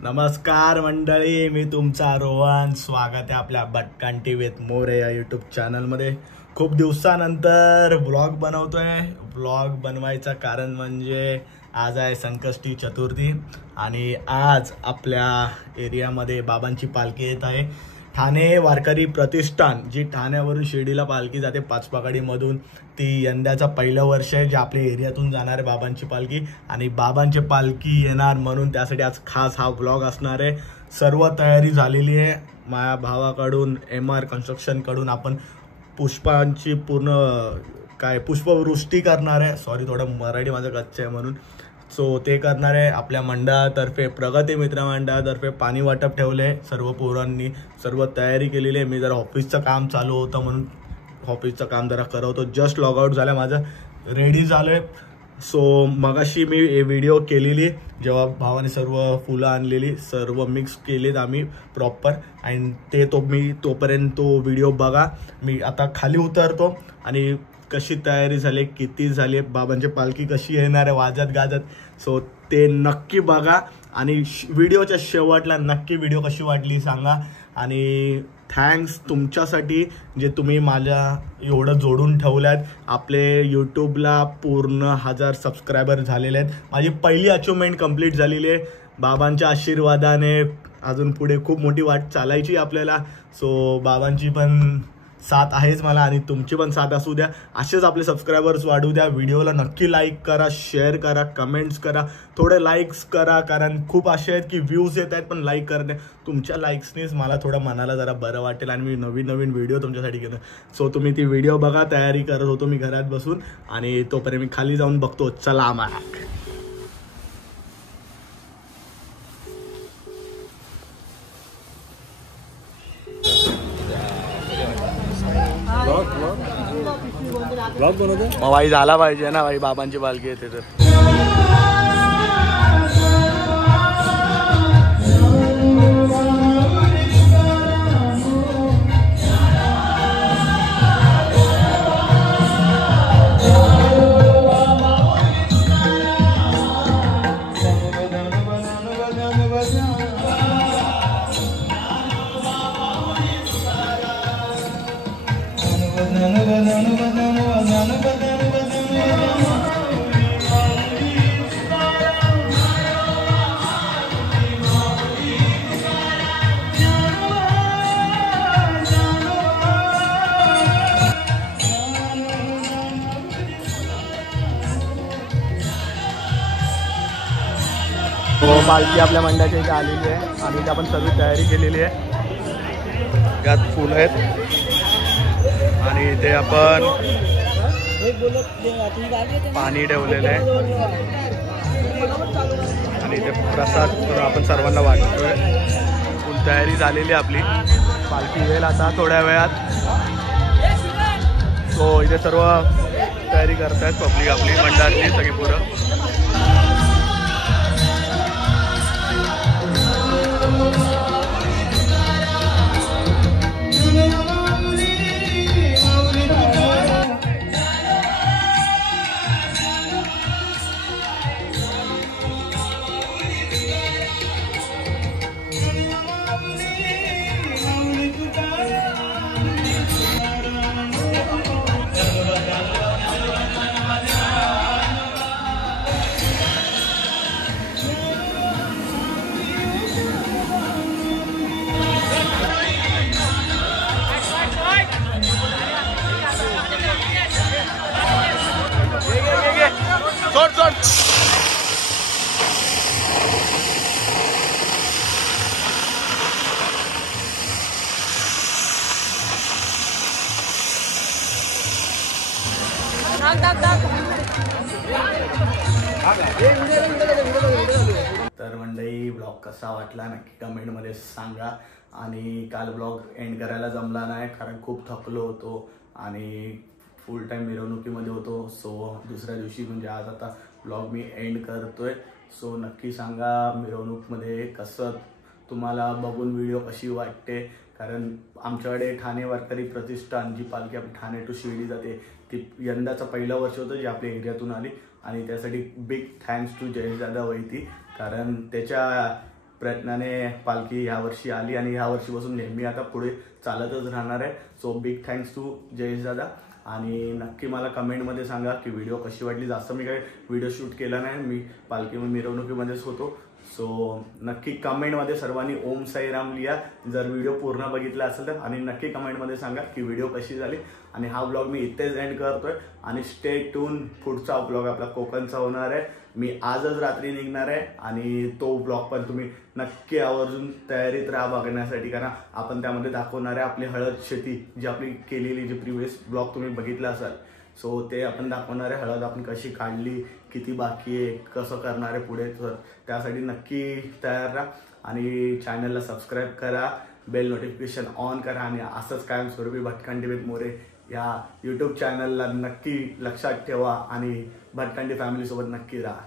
नमस्कार मंडळी, मी तुमचा रोहन. स्वागत आहे आपल्या भटकंती विथ मोरे या यूट्यूब चॅनलमध्ये. खूप दिवसानंतर व्लॉग बनवतोय. व्लॉग बनवायचं कारण म्हणजे आज आहे संकष्टी चतुर्थी आणि आज आपल्या एरियामध्ये बाबांची पालखी येत आहे. ठाणे वारकरी प्रतिष्ठान, जी ठाण्यावरून शिर्डीला पालखी जाते पाचपाकडीमधून, ती यंदाचा पहिलं वर्ष आहे जे आपल्या एरियातून जाणार आहे बाबांची पालखी. आणि बाबांची पालखी येणार म्हणून त्यासाठी आज खास हा व्लॉग असणार आहे. सर्व तयारी झालेली आहे. माझ्या भावाकडून MR कन्स्ट्रक्शनकडून आपण पुष्पांची पूर्ण पुष्पवृष्टी करणार आहे. सॉरी, थोडं मराठी माझं कच्चं आहे म्हणून. सो ते करणार आहे. आपल्या मंडळातर्फे, प्रगती मित्र मंडळातर्फे पाणी वाटप ठेवले. सर्व पोरांनी सर्व तयारी केलेली आहे. मी जरा ऑफिसचं काम चालू होतं म्हणून ऑफिसचं काम जरा करवतो. जस्ट लॉग आउट झालं, माझं रेडी झालं आहे. सो मगाशी मी व्हिडिओ केलेली जेव्हा भावाने सर्व फुलं आणलेली सर्व मिक्स केलीत आम्ही प्रॉपर. आणि तोपर्यंत तो व्हिडिओ बघा. मी आता खाली उतरतो आणि कशी तयारी झाली, किती झाली, बाबांची पालखी कशी येणार आहे वाजत गाजत, सो ते नक्की बघा. आणि व्हिडिओच्या शेवटला नक्की व्हिडिओ कशी वाटली सांगा. आणि थँक्स तुमच्यासाठी जे तुम्ही माझ्या एवढं जोडून ठेवल्यात. आपले यूट्यूबला पूर्ण 1000 सबस्क्रायबर झालेले आहेत. माझी पहिली अचिव्हमेंट कंप्लीट झालेली आहे. बाबांच्या आशीर्वादाने अजून पुढे खूप मोठी वाट चालायची आपल्याला. सो बाबांची पण साथ आहेच मला आणि तुमची पण साथ असू द्या. असेच आपले सबस्क्रायबर्स वाढू द्या. व्हिडिओला नक्की लाईक करा, शेअर करा, कमेंट्स करा, थोडे लाईक्स करा. कारण खूप असे आहेत की व्ह्यूज येत आहेत पण लाईक करणे. तुमच्या लाईक्सनीच मला थोडं मनाला जरा बरं वाटेल आणि मी नवीन नवीन व्हिडिओ तुमच्यासाठी घेतो. सो तुम्ही ती व्हिडिओ बघा. तयारी करत होतो मी घरात बसून आणि तोपर्यंत मी खाली जाऊन बघतो. चला आम्हाला मग भाई झाला पाहिजे ना भाई, बाबांची पालखी येते तर. पालखी आपल्या मंडळाच्या इथे आलेली आहे आणि इथे आपण सर्व तयारी केलेली आहे. यात फुलं आहेत आणि इथे आपण पाणी ठेवलेलं आहे आणि इथे प्रसाद करून आपण सर्वांना वाटतोय. फुल तयारी झालेली आहे आपली. पालखी येईल आता थोड्या वेळात. सो इथे सर्व तयारी करतायत पब्लिक आपली मंडळातली सगळी पोरं. तर मंडळी, ब्लॉग कसा वाटला नक्की कमेंटमध्ये सांगा. आणि काल ब्लॉग एंड करायला जमला नाही कारण खूप थकलो होतो आणि फुल टाईम मिरवणुकीमध्ये होतो. सो दुसऱ्या दिवशी म्हणजे आज आता ब्लॉग मी एंड करतोय. सो नक्की सांगा मिरवणूकमध्ये कसं तुम्हाला बघून व्हिडिओ कशी वाटते. कारण आमच्याकडे ठाणे वारकरी प्रतिष्ठान, जी पालखी आपली ठाणे टू शिर्डी जाते, ती यंदाचं पहिलं वर्ष होतं जी आपल्या एरियातून आली. आणि त्यासाठी बिग थँक्स टू जयेश दादा वैती, कारण त्याच्या प्रयत्नाने पालखी यावर्षी आली आणि ह्या वर्षीपासून नेहमी आता पुढे चालतच राहणार आहे. So big thanks to Jayesh दादा. आणि नक्की मला कमेंटमध्ये सांगा की व्हिडिओ कशी वाटली. जास्त मी काही व्हिडिओ शूट केला नाही, मी पालखी मिरवणुकीमध्येच होतो. सो नक्की कमेंटमध्ये सर्वांनी ओम साईराम लिहा जर व्हिडिओ पूर्ण बघितला असेल तर. आणि नक्की कमेंटमध्ये सांगा की व्हिडिओ कशी झाली. आणि हा ब्लॉग मी इथेच एंड करतोय. आणि स्टे ट्यून, पुढचा ब्लॉग आपला कोकणचा होणार आहे. मी आजच रात्री निघणार आहे आणि तो ब्लॉग पण तुम्ही नक्की आवर्जून तयारीत राहा बघण्यासाठी, कारण आपण त्यामध्ये दाखवणार आहे आपली हळद शेती जी आपली केलेली, जी प्रिव्हियस ब्लॉग तुम्ही बघितला असाल. सो ते आपण दाखवणार आहे. हळद आपण कशी काढली, किती बाकी आहे, कसं करणार आहे पुढे. तर त्यासाठी नक्की तयार राहा आणि चॅनलला सबस्क्राईब करा, बेल नोटिफिकेशन ऑन करा आणि असंच कायमस्वरूपी भटकंती विथ मोरे या यूट्यूब चॅनलला नक्की लक्षात ठेवा आणि भटकंती फॅमिलीसोबत नक्की राहा.